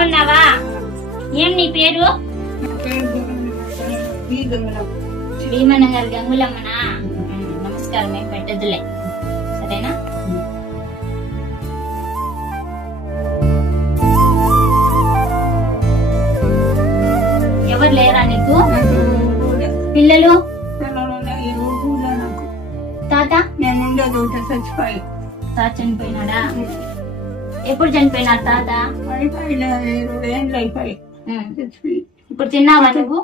బాగున్నావా? ఏం నీ పేరు? భీమనగర్ గంగులమ్మనా? నమస్కారం, ఏం పెట్టదులే, సరేనా? ఎవరు లేరా నీకు? పిల్లలు? తాత? తాత చనిపోయినాడా? ఎప్పుడు చనిపోయినాడు తాత? ఇప్పుడు తిన్నావా నువ్వు?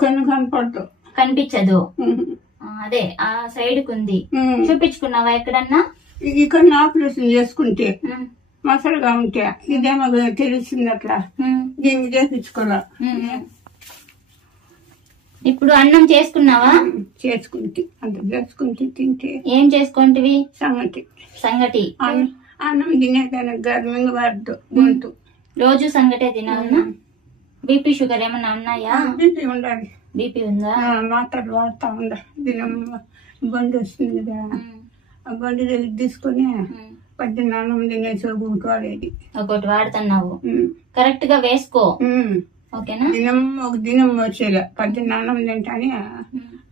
కనపడదు, కనిపించదు. అదే ఆ సైడ్ కుంది. చూపించుకున్నావా ఎక్కడన్నా? ఇక్కడ ఆపరేషన్ చేసుకుంటే మసలుగా ఉంటే ఇదేమో తెలిసింది, అట్లా దీన్ని చేపించుకోలే. ఇప్పుడు అన్నం చేసుకున్నావా? చేసుకుంటే అంత చేసుకుంటే తింటే. ఏం చేసుకుంటివి? సంగటి. సంగటి అన్నం తినేదానికి గర్వంగా పడదు గొంతు. రోజు సంగటే తినాలన్నా? బీపీ షుగర్ ఏమన్నా ఉన్నాయా? బీపీ ఉండాలి. బీపీ ఉందా? మాట్లాడు వాడుతా ఉండ. దినం బండి వస్తుంది కదా, ఆ బండి దగ్గర తీసుకొని 18 అన్నం తినేసి ఒకటి వాడేది. ఒకటి వాడుతున్నావు, కరెక్ట్ గా వేసుకో, ఓకేనా? ఒక దినం వచ్చేలా 18 అన్నం తింటానే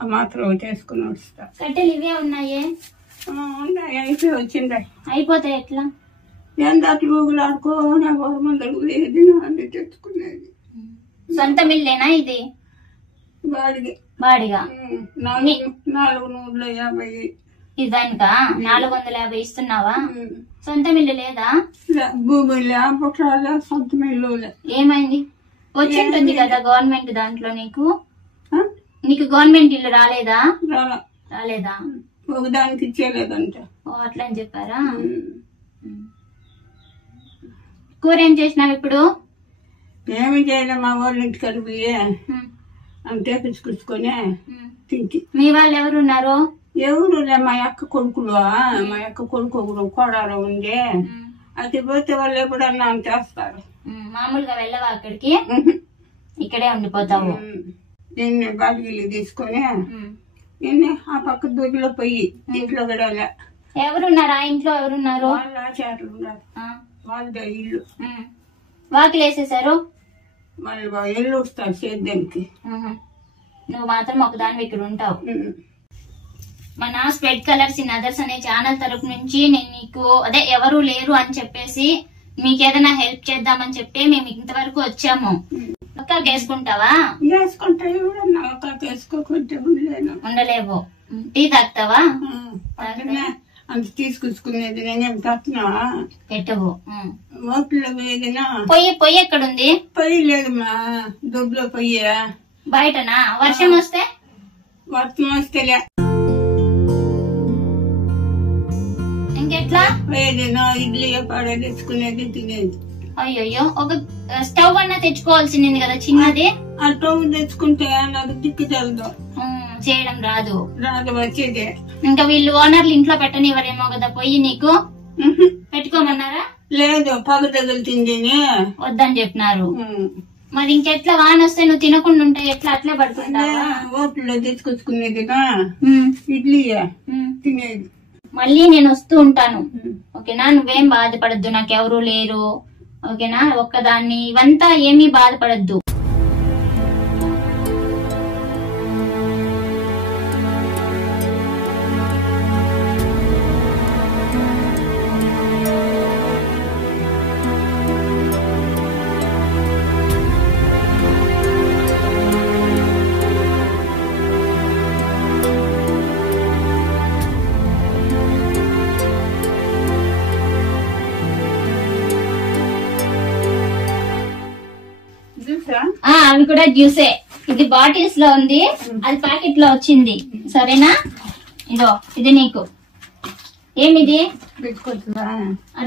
ఆ మాత్రం చేసుకుని వస్తా. కట్టెలు ఇవే ఉన్నాయే? ఉన్నాయి, అయిపోయి వచ్చిందా. అయిపోతాయి ఎట్లా? ఎంత అట్లు ఊగులు ఆడుకో, నాకు మందలు ఏది అన్ని తెచ్చుకునేది. సొంత మిల్లేనా ఇది? బాడిగా. బాడిగా 450. ఇదానికా 450 ఇస్తున్నావా? సొంత మిల్లు లేదా? భూమిలే, పుట్టాలే, సొంత మిల్లు. ఏమైంది? వచ్చింటుంది కదా గవర్నమెంట్ దాంట్లో. నీకు గవర్నమెంట్ ఇల్లు రాలేదా? రాలేదా? ఒకదానికి ఇచ్చేలేదంట. ఓ అట్లా అని చెప్పారా? కూర ఏం చేసినావు ఇప్పుడు? ఏమి చేయలే, మా వాళ్ళ ఇంటికి కలిపి అంతే పిచ్చుకుని తింటి. మీ వాళ్ళు ఎవరున్నారు? ఎవరు లే, మా అక్క కొడుకులు. మా అక్క కొడుకు ఒకరు కోడాలో ఉంది, అది పోతే వాళ్ళు ఎప్పుడన్నా చేస్తారు. మామూలుగా వెళ్ళవా అక్కడికి? ఇక్కడే ఉండిపోతావు. దీన్ని బాడిగిల్లు తీసుకొని నిన్నే ఆ పక్క దొడ్లో పోయి ఇంట్లో కూడా ఎవరున్నారు? ఆ ఇంట్లో ఎవరున్నారు? వాళ్ళ ఆచారాలు ఉన్నారు, వాళ్ళ ఇల్లు. వాకిలు వేసేసారు? వాళ్ళు ఇల్లు వస్తారు సేద్యానికి. నువ్వు మాత్రం ఒకదాని ఇక్కడ ఉంటావు. మన స్ప్రెడ్ కలర్స్ ఇన్ అదర్స్ అనే ఛానల్ తరపు నుంచి నేను నీకు అదే ఎవరు లేరు అని చెప్పేసి మీకు ఏదైనా హెల్ప్ చేద్దామని చెప్పి మేము ఇంతవరకు వచ్చాము. ఒక్క వేసుకుంటావా? ఉండలేవు. టీ తాగుతావా? అంత తీసుకొచ్చుకునేది నేనేం తాగుతున్నావా? పెట్టవు. పొయ్యి ఎక్కడుంది? పొయ్యి లేదమ్మా, దొడ్లో పొయ్యి. బయటనా? వర్షం వస్తే? వర్షం వస్తేలే. ఇంకెట్లా? ఏదైనా ఇడ్లీ పడే తెచ్చుకునేది తినేది. అయ్యో, ఒక స్టవ్ అన్నా తెచ్చుకోవాల్సింది కదా చిన్నది. ఆ స్టవ్ తెచ్చుకుంటే నాకు దిక్కు తెలదు, చేయడం రాదు. వచ్చేది. ఇంకా వీళ్ళు ఓనర్లు ఇంట్లో పెట్టనివ్వరేమో కదా పొయ్యి నీకు? పెట్టుకోమన్నారా? లేదు, పగ తగులుతుంది వద్దని చెప్పినారు. మరి ఇంకెట్లా? వాన వస్తే నువ్వు తినకుండా ఉంటే ఎట్లా? అట్లే పడుకుంటావా? హోటల్లో తెచ్చుకొచ్చుకునేది ఇడ్లీ తినేది. మళ్ళీ నేను వస్తూ ఉంటాను, ఓకేనా? నువ్వేం బాధపడద్దు, నాకెవరూ లేరు, ఓకేనా? ఒక్కదాన్ని ఇవంతా ఏమీ బాధపడద్దు. అవి కూడా జ్యూసే. ఇది బాటిల్స్ లో ఉంది, అది ప్యాకెట్ లో వచ్చింది, సరేనా? ఇదో ఇది నీకు. ఏమిది?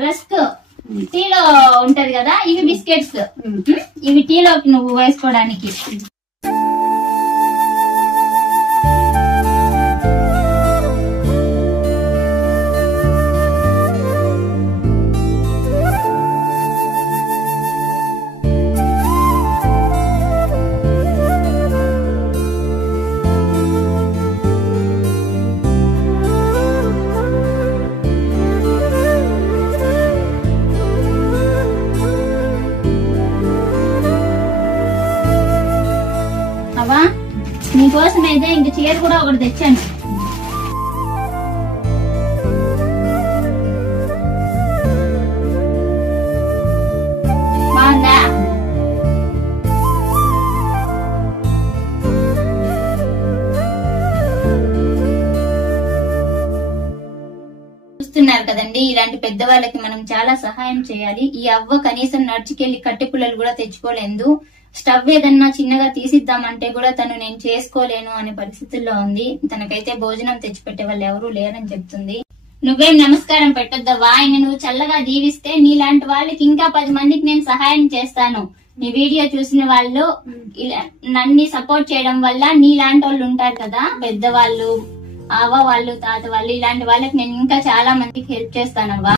రస్క్. టీలో ఉంటది కదా, ఇవి బిస్కెట్స్. ఇవి టీలోకి నువ్వు వేసుకోవడానికి. అయితే ఇంక చీర కూడా ఒకటి తెచ్చాను. బాగుందా? చూస్తున్నారు కదండి, ఇలాంటి పెద్దవాళ్ళకి మనం చాలా సహాయం చేయాలి. ఈ అవ్వ కనీసం నడుచుకెళ్లి కట్టె పుల్లలు కూడా తెచ్చుకోలేదు. స్టవ్ ఏదన్నా చిన్నగా తీసిద్దామంటే కూడా తను నేను చేసుకోలేను అనే పరిస్థితుల్లో ఉంది. తనకైతే భోజనం తెచ్చిపెట్టే వాళ్ళు ఎవరూ లేరని చెప్తుంది. నువ్వేం నమస్కారం పెట్టొద్దవ్వా, ఆయన నువ్వు చల్లగా దీవిస్తే నీలాంటి వాళ్ళకి ఇంకా 10 మందికి నేను సహాయం చేస్తాను. నీ వీడియో చూసిన వాళ్ళు నన్ను సపోర్ట్ చేయడం వల్ల నీలాంటి వాళ్ళు ఉంటారు కదా, పెద్దవాళ్ళు, అవ్వ వాళ్ళు, తాత వాళ్ళు, ఇలాంటి వాళ్ళకి నేను ఇంకా చాలా మందికి హెల్ప్ చేస్తానవ్వా.